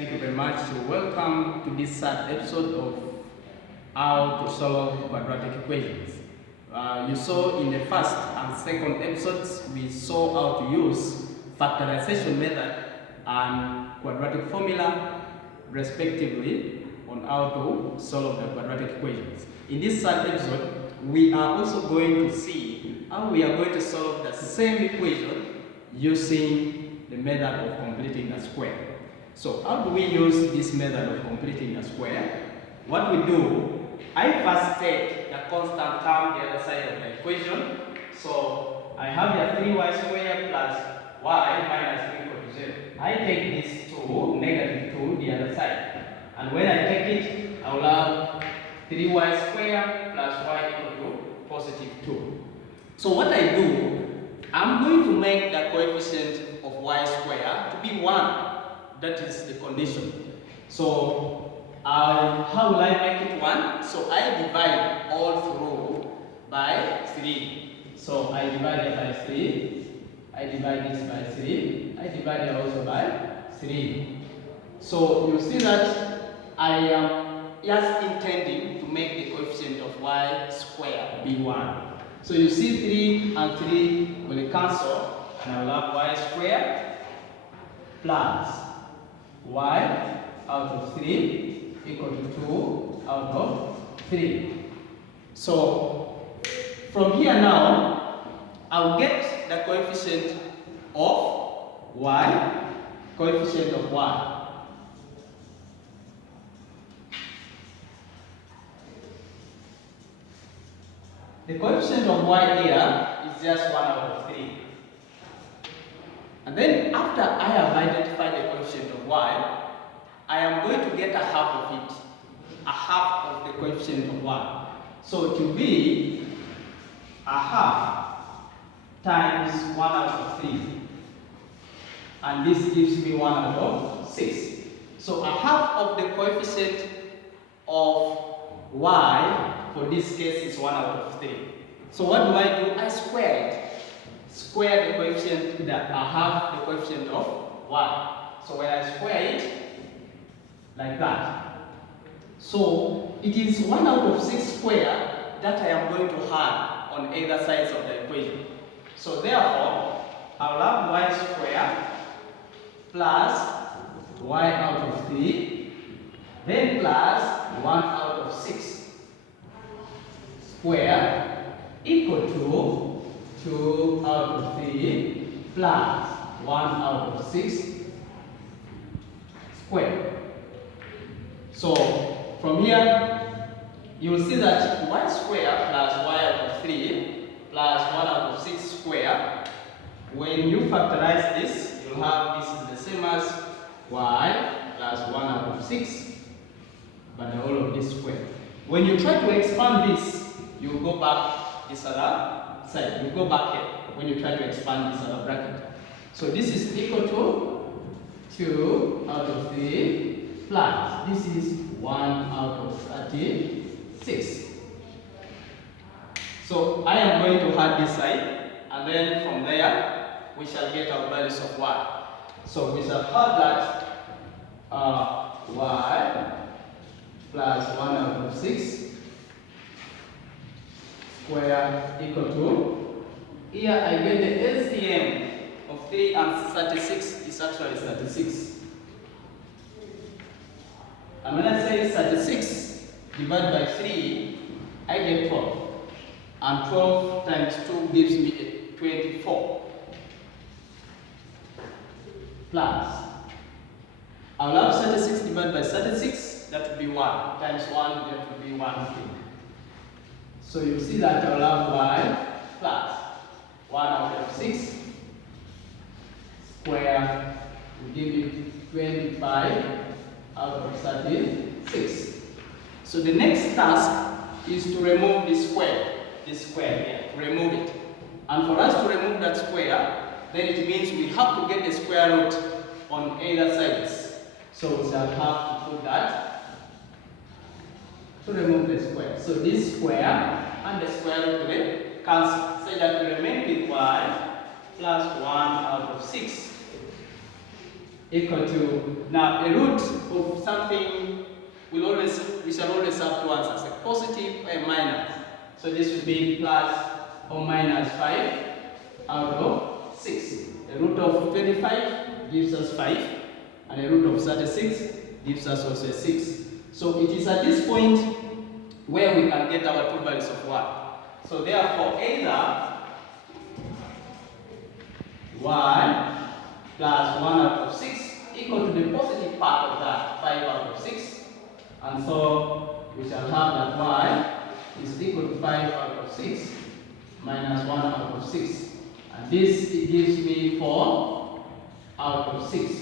Thank you very much. So welcome to this third episode of how to solve quadratic equations. You saw in the first and second episodes, we saw how to use factorization method and quadratic formula respectively on how to solve the quadratic equations. In this third episode, we are also going to see how we are going to solve the same equation using the method of completing a square. So how do we use this method of completing a square? What we do, I first take the constant term the other side of the equation. So I have the 3y squared plus y minus 3 equal to 0. I take this 2, negative 2, the other side. And when I take it, I will have 3y squared plus y equal to positive 2. So what I do, I'm going to make the coefficient of y squared to be 1. That is the condition. So how will I make it 1? So I divide all through by 3. So I divide it by 3. I divide this by 3. I divide it also by 3. So you see that I am just intending to make the coefficient of y squared be 1. So you see 3 and 3 will cancel, and I will have y squared plus y out of 3 equal to 2 out of 3. So from here now, I'll get the coefficient of y, coefficient of y. The coefficient of y here is just 1 out of 3. And then after I have identified the coefficient of y, I am going to get a half of it, a half of the coefficient of y. So it will be a half times 1 out of 3. And this gives me 1 out of 6. So a half of the coefficient of y for this case is 1 out of 3. So what do? I square it. Square the coefficient, I have the coefficient of y. So when I square it, like that. So it is 1 out of 6 square that I am going to have on either sides of the equation. So therefore, I will have y squared plus y out of 3, then plus 1 out of 6 square equal to 2 out of 3 plus 1 out of 6 square. So from here, you will see that y squared plus y out of 3 plus 1 out of 6 square. When you factorize this, you'll have this is the same as y plus 1 out of 6, but the whole of this square. When you try to expand this, you go back this other side. You go back here when you try to expand this other bracket. So this is equal to 2 out of 3 plus this is 1 out of 36. So I am going to add this side, and then from there we shall get our values of y. So we shall have that y plus 1 out of 6 square equal to, here I get the LCM of 3 and 36 is actually 36. And when I say 36 divided by 3, I get 12. And 12 times 2 gives me 24. Plus, I will have 36 divided by 36, that will be 1. Times 1, that will be 1 thing. So you see that I will have y plus 1 out of 6 square will give me 25 out of 36. So the next task is to remove this square here, remove it. And for us to remove that square, then it means we have to get the square root on either sides. So we shall have to put that to remove the square. So this square and the square root will cancel. So that we remain with y plus 1 out of 6 equal to, now a root of something we shall always have two answers, a positive or a minus. So this would be plus or minus 5 out of 6. A root of 25 gives us 5, and a root of 36 gives us also a 6. So it is at this point where we can get our two values of y. So therefore either y plus 1 out of 6 equal to the positive part of that, 5 out of 6. And so we shall have that y is equal to 5 out of 6 minus 1 out of 6. And this, it gives me 4 out of 6.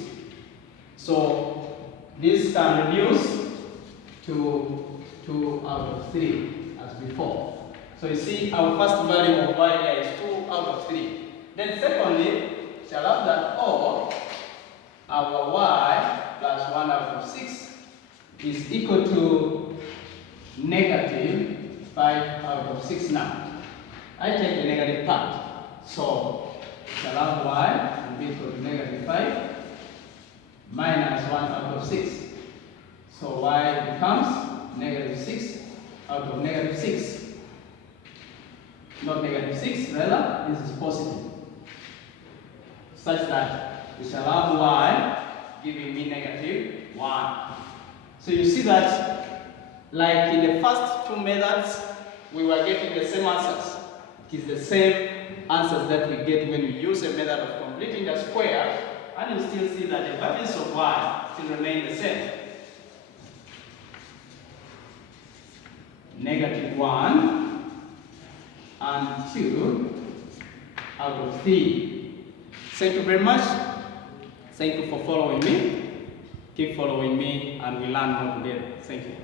So this can reduce to 2 out of 3 as before. So you see our first value of y there is 2 out of 3. Then secondly, shall have that or our y plus 1 out of 6 is equal to negative 5 out of 6 now. I take the negative part. So shall have y will be equal to negative 5 minus 1 out of 6. So y becomes negative 6 out of negative 6. Not negative 6, rather, this is positive. Such that we shall have y giving me negative 1. So you see that, like in the first two methods, we were getting the same answers. It is the same answers that we get when we use a method of completing the square, and you still see that the values of y still remain the same. Negative 1 and 2 out of 3. Thank you very much. Thank you for following me. Keep following me and we learn more together. Thank you.